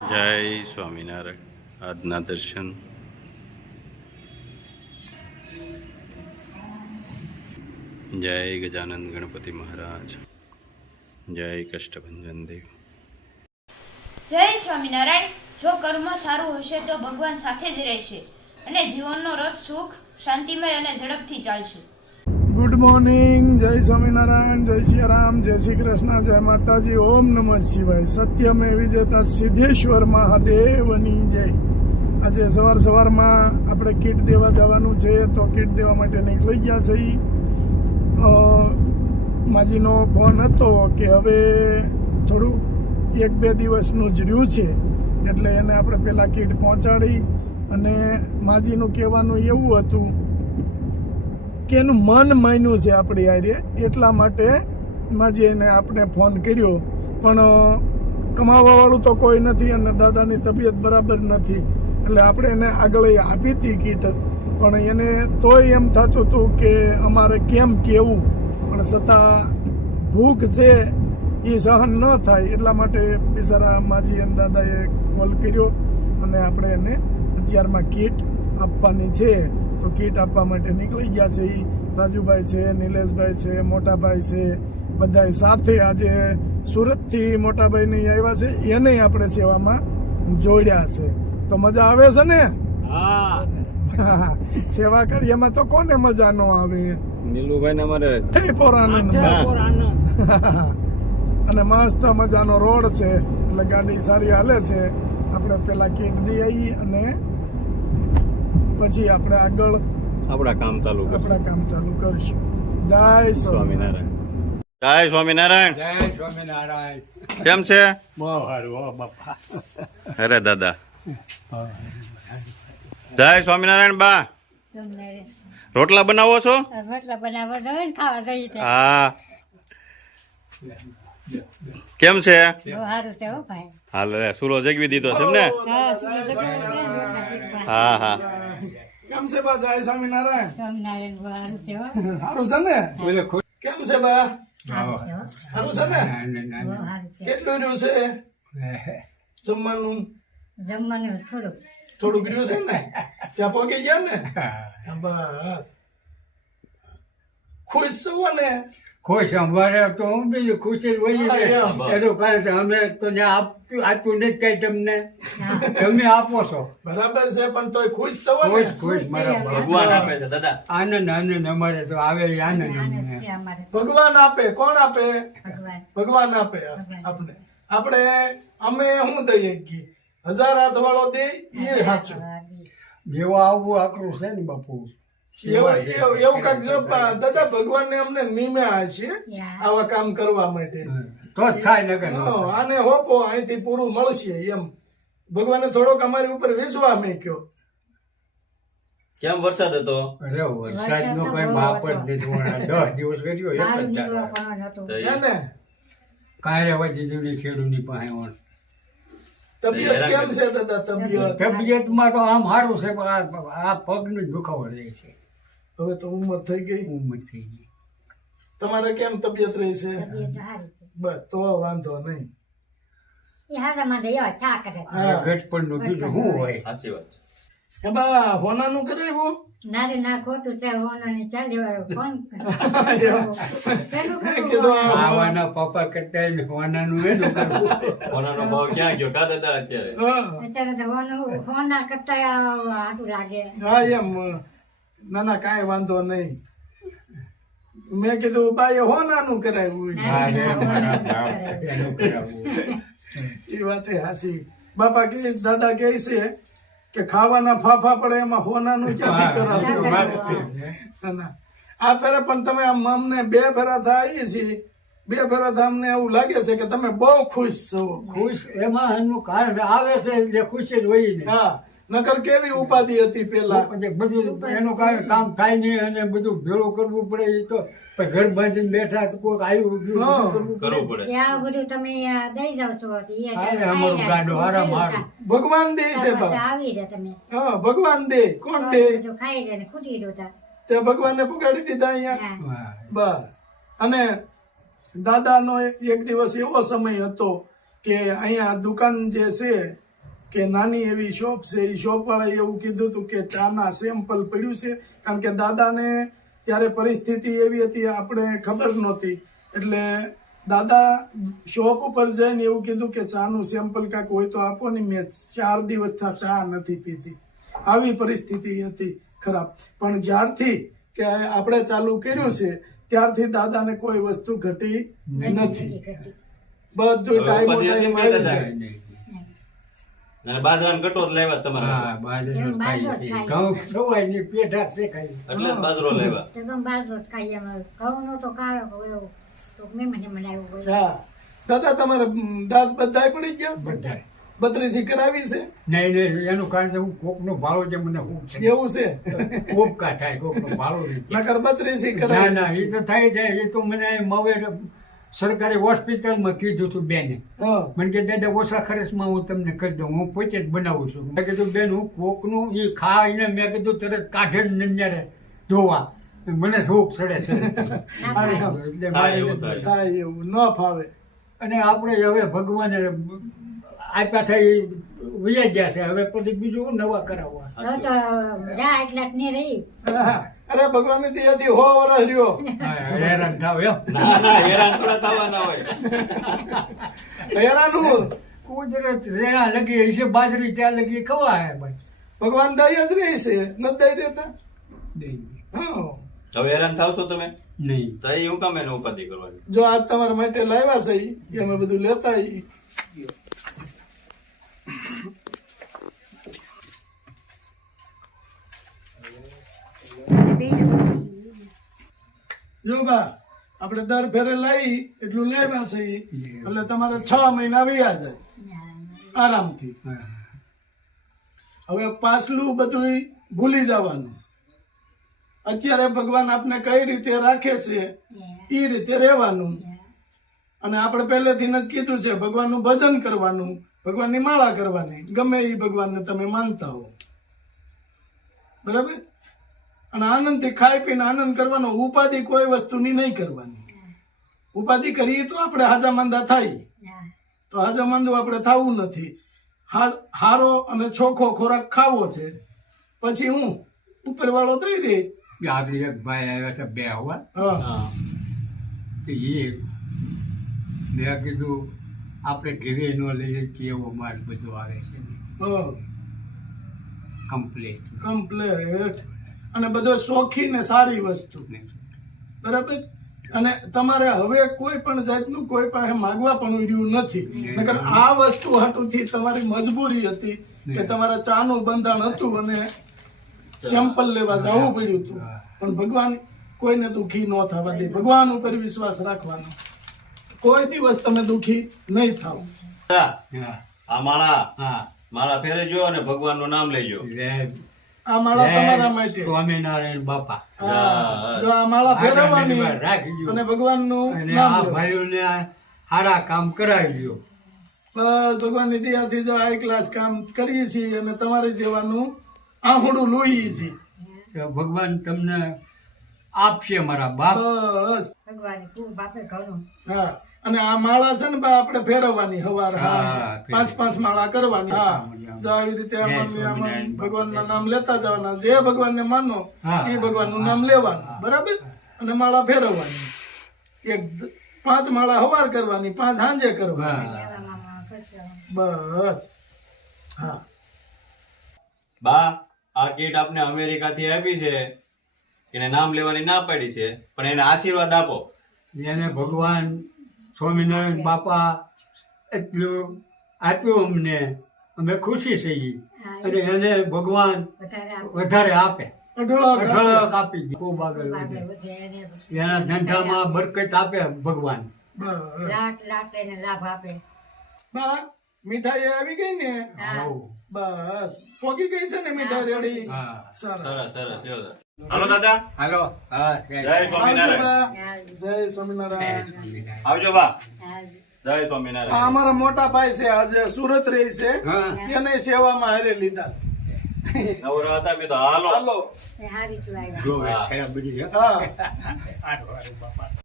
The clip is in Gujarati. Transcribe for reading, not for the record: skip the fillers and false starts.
જય સ્વામિનારાયણ. આજના દર્શન જય ગજાનંદ ગણપતિ મહારાજ, જય કષ્ટભંજન દેવ. જય સ્વામિનારાયણ. જો કર્મ સારું હશે તો ભગવાન સાથે જ રહેશે અને જીવનનો રથ સુખ શાંતિમય અને ઝડપથી ચાલશે. Good morning. જય સ્વામિનારાયણ, જય શ્રી રામ, જય શ્રી કૃષ્ણ, જય માતાજી, ઓમ નમઃ શિવાય. સત્યમે વિજેતા સિદ્ધેશ્વર મહાદેવની જય. આજે સવારમાં આપણે કીટ દેવા જવાનું છે, તો કીટ દેવા માટે નીકળી ગયા છીએ. માજીનો ફોન હતો કે હવે થોડું 1-2 દિવસનું જ રહ્યું છે, એટલે એને આપણે પહેલાં કીટ પહોંચાડી. અને માજીનું કહેવાનું એવું હતું કે એનું મન માન્યું છે આપણી હારે, એટલા માટે માજી એને આપણે ફોન કર્યો. પણ કમાવાવાળું તો કોઈ નથી અને દાદાની તબિયત બરાબર નથી, એટલે આપણે એને આગળ આપી હતી કીટ. પણ એને તોય એમ થતું હતું કે અમારે કેમ કહેવું, પણ છતાં ભૂખ છે એ સહન ન થાય, એટલા માટે બિચારા માજી અને દાદાએ કોલ કર્યો અને આપણે એને અત્યારમાં કીટ આપવાની છે. તો કીટ આપવા માટે નીકળી ગયા છે. રાજુભાઈ છે, નિલેશભાઈ છે, મોટાભાઈ છે, બધા સાથે આજે સુરતથી મોટાભાઈ ને આવ્યા છે, એને આપણે સેવામાં જોડ્યા છે. તો મજા આવે છે ને? સેવા કાર્યમાં તો કોને મજા ન આવે? નીલુભાઈ ને અમારે આનંદ. અને મસ્ત મજાનો રોડ છે, એટલે ગાડી સારી હાલે છે. આપણે પેલા કીટ દઈ આવી અને પછી આપણે આગળ આપણા કામ ચાલુ કરશું. જય સ્વામિનારાયણ. જય સ્વામિનારાયણ. જય સ્વામિનારાયણ. કેમ છે? બહુ સારું હો બાપા. અરે દાદા. જય સ્વામિનારાયણ. બા રોટલા બનાવો છો? હા. કેમ છે? હાલ સુરો જગવી દીધો છે ને? હા હા. કેમ છે બા? જય સ્વામિનારાયણ. સારું છે ને? કેમ છે બા? સારું છે ને? કેટલું રહ્યું છે જમવાનું? થોડુંક રહ્યું છે ને? ત્યાં પહોંચી ગયા ને? બસ. ખુશ છો ને? ખુશ અમારે તો હું બીજું ખુશી હોય એનું કારણ અમે તો આપ્યું નથી કઈ તમને, તમે આપો છો બરાબર છે, પણ તોય ખુશ છો ને? ખુશ મારા ભગવાન આપે છે દાદા. આનંદ અમારે તો આવે એ આનંદ અમને. ભગવાન આપે. કોણ આપે? ભગવાન આપે આપણે. અમે શું દઈએ? 1000 હાથ વાળો દે એ સાચું. જેવો આવવું આકરું છે ને બાપુ. એવું કાંઈક જો દાદા ભગવાન ને અમને નિમ્યા છે આવા કામ કરવા માટે, તો જ થાય ને કે આને હોપો અહીંથી પૂરું મળશે એમ ભગવાને થોડોક અમારી ઉપર વિશ્વાસ મેક્યો. કેમ વરસાદ હતો? અરે વરસાદ નો કઈ બાપ જ નથી. 10 દિવસ કર્યો એક જ ને કાંઈ રહેવા દીધું નહીં ખેડૂની પાસે. તબિયત કેમ છે દાદા? તબિયતમાં તો આમ સારું છે, પણ આ પગનો દુખાવો રહે છે. હવે તો ઉંમર થઈ ગઈ. તમારે કેમ તબિયત રહી છે? બસ તો વાંધો નહીં. ઘટપણ નું બીજું શું હોય? સાચી વાત છે. એ બા હોનાનું કરાવ્યું? આવાના પપ્પા કરતા હોનાનું એનું કરવું. કોનાનો ભાવ ક્યાં ગયો કા દાદા અત્યારે? હા એમ. ના કાંઈ વાંધો નહીં. મેં કીધું બાએ હોનાનું કરાવ્યું છે. એ વાત હાસી. બાપા કે દાદા કહે છે કે ખાવાના ફાફા પડે એમાં હોનાનું ક્યાંથી કરાવ્યું? આ ફેરે પણ તમે આમ અમને 2 ફેરા થાય છીએ, 2 ફેરા અમને એવું લાગે છે કે તમે બહુ ખુશ છો. ખુશ એમાં એનું કારણ આવે છે જે ખુશી જ હોય ને. હા, નકર કેવી ઉપાધિ હતી પેલા. બધું એનું કામ થાય નહીં અને બધું ભેળું કરવું પડે. એ તો ઘર બાંધીને બેઠા તો કોઈક આવ્યું કરવું પડે. અમારું ગાડો આરામ હારું ભગવાન દે છે. હા ભગવાન દે. કોણ દે? તે ભગવાનને પુગાડી દીધા અહીંયા. બસ. અને દાદાનો એક દિવસ એવો સમય હતો કે અહીંયા દુકાન જે છે કે નાની એવી શોપ છે, એ શોપ વાળાએ એવું કીધું હતું કે ચાના સેમ્પલ પડ્યું છે, કારણ કે દાદાને ત્યારે પરિસ્થિતિ એવી હતી આપણે ખબર નહોતી, એટલે દાદા શોપ ઉપર જઈને એવું કીધું કે ચાનું સેમ્પલ કાંઈક હોય તો આપો ને. મેં 4 દિવસથી ચા નથી પીધી, આવી પરિસ્થિતિ હતી ખરાબ. પણ જ્યારથી કે આપણે ચાલુ કર્યું છે ત્યારથી દાદાને કોઈ વસ્તુ ઘટી નથી, બધું ટાઈમ ટાઈમ આવી જાય. અને બાજરાનો કટો જ લાવ્યા તમારે હા, બાજરાનો ખાઈએ છીએ. ઘઉં ખવાય નહીં, પેઠા છે ખાઈ. એટલે જ બાજરો લાવ્યા. હા દાદા, તમારે દાંત બધાય પડી ગયા? બધાય. બત્રીસી કરાવી છે? નહીં, એનું કારણ છે હું કોકનો ભાળો છે, મને હું છે એવું છે? કોપકા થાય, કોકનો ભાળો નહીં. નકર બત્રીસી ના કરાવી. ના, એ તો થાય જાય. એ તો મને મવે સરકારી હોસ્પિટલમાં કીધું હતું બેને. હા મને કે દાદા ઓછા ખર્ચમાં હું તમને કરી દઉં, હું પોતે જ બનાવું છું. મેં કીધું બેન હું કોકનું એ ખાઈને મેં કીધું તરત કાઢે જ નંજારે ધોવા, મને શોખ ચડે છે. એટલે મારે એવું થાય. થાય એવું ન ફાવે. અને આપણે હવે ભગવાને આપ્યા થઈ વૈયા ગયા છે, હવે પછી બીજું નવા કરાવવા. હા, અરે ભગવાનની દયાથી 100 વર્ષ રહ્યો. હેરાન થાવ એમ. ના ના, હેરાન થોડા થવાના હોય. હેરાનું કુદરત જ્યાં લગી છે બાજરી ત્યાં લગી ખવાય ભાઈ. ભગવાન દયા જ રહી છે, નથી દઈ દેતા. નહીં. હા, હવે હેરાન થાવશો તમે નહીં. તો એ હું કામ એને ઉપાધિ કરવાની. જો આજ તમારા માટે લાવ્યા છે ઈ અમે બધું લેતા આવીએ. જો બા, આપણે દર ફેરે લાવી એટલું લાવ્યા છે ઈ. એટલે તમારે 6 મહિના વયા જાય આરામથી. હવે પાછલું બધું ભૂલી જવાનું. અત્યારે ભગવાન આપને કઈ રીતે રાખે છે એ રીતે રહેવાનું. અને આપણે પહેલેથી જ કીધું છે ભગવાનનું ભજન કરવાનું, ભગવાનની માળા કરવાની, ગમે એ ભગવાનને તમે માનતા હો, બરાબર. અને આનંદથી ખાઈ પીને આનંદ કરવાનો. ઉપાધિ કોઈ વસ્તુની નહીં કરવાની. ઉપાધિ કરીએ તો આપણે હાજા માંદા થાય, તો હાજા માંદું આપણે થવું નથી. હારો અને ચોખ્ખો ખોરાક ખાવો છે, પછી હું ઉપરવાળો દઈ દે. આગળ એક ભાઈ આવ્યા હતા બે હવા, હા તો એ મેં કીધું આપણે ઘરે ન લઈએ કે એવો માલ બધો આવે છે કમ્પ્લીટ. કમ્પ્લેટ અને બધો શોખી ને સારી વસ્તુ, બરાબર. અને તમારે હવે કોઈ પણ જાતનું કોઈ પાસે માગવા પણ રહ્યું નથી. નકર આ વસ્તુ હાટુથી તમારી મજબૂરી હતી કે તમારા ચાનું બંધાણ હતું અને સેમ્પલ લેવા જવું પડ્યું હતું. પણ ભગવાન કોઈને દુઃખી ન થવા દે. ભગવાન ઉપર વિશ્વાસ રાખવાનો. કોઈ દિવસ તમે દુઃખી નહીં થાવ. આ માળા હા, માળા ફેરજો અને ભગવાનનું નામ લેજો. આ માળા તમારા માટે. સ્વામિનારાયણ બાપા. હા, જો આ માળા ફેરવવાની રાખજો. અને ભગવાનનું અને નામ આ લેવાનું. ભાઈઓને સારા કામ કરાવજો. બસ ભગવાનની દયાથી જો હાઈ ક્લાસ કામ કરીએ છીએ અને તમારે જેવાનું આહુડું લોહીએ છીએ. ભગવાન તમને આપશે મારા બાપ. બસ હા. અને આ માળા છે ને બા આપણે ફેરવવાની હવાર હા, 5 માળા કરવાની. હા, જો આવી રીતે આમાં ભગવાનના નામ લેતા જવાના. જે ભગવાનને માનો હા. એ ભગવાનનું નામ લેવાનું, બરાબર. અને માળા ફેરવવાની. 5 માળા હવાર કરવાની, 5 સાંજે કરવાની. બસ હા. બા, આ કીટ આપને અમેરિકાથી આપી છે, એને નામ લેવાની ના પાડી છે, પણ એને આશીર્વાદ આપો. એને ભગવાન સ્વામિનારાયણ બાપા એટલું આપ્યું અમને, અમે ખુશી થઈ. અને એને ભગવાન વધારે આપે, અઢળક આપી દે. ખૂબ આગળ વધે. એના ધંધામાં બરકત આપે ભગવાન. બા, મીઠાઈ આવી ગઈ ને? હોવ. બસ પોગી ગઈ છે ને મીઠાઈ રેડી? હા. સરસ. સરસ સરસ લ્યો. હાલો દાદા, હાલો. હા, જય આવજો સ્વામિનારાયણ. બા. જય સ્વામિનારાયણ. આવજો બા. જય આ સ્વામિનારાયણ. અમારા મોટા ભાઈ છે, આજે સુરત રહી છે, હા. એને સેવામાં હારે લીધા. નવરા હતા કે તો હાલો. હાલો. જો ખરા બધી હા. બાપા.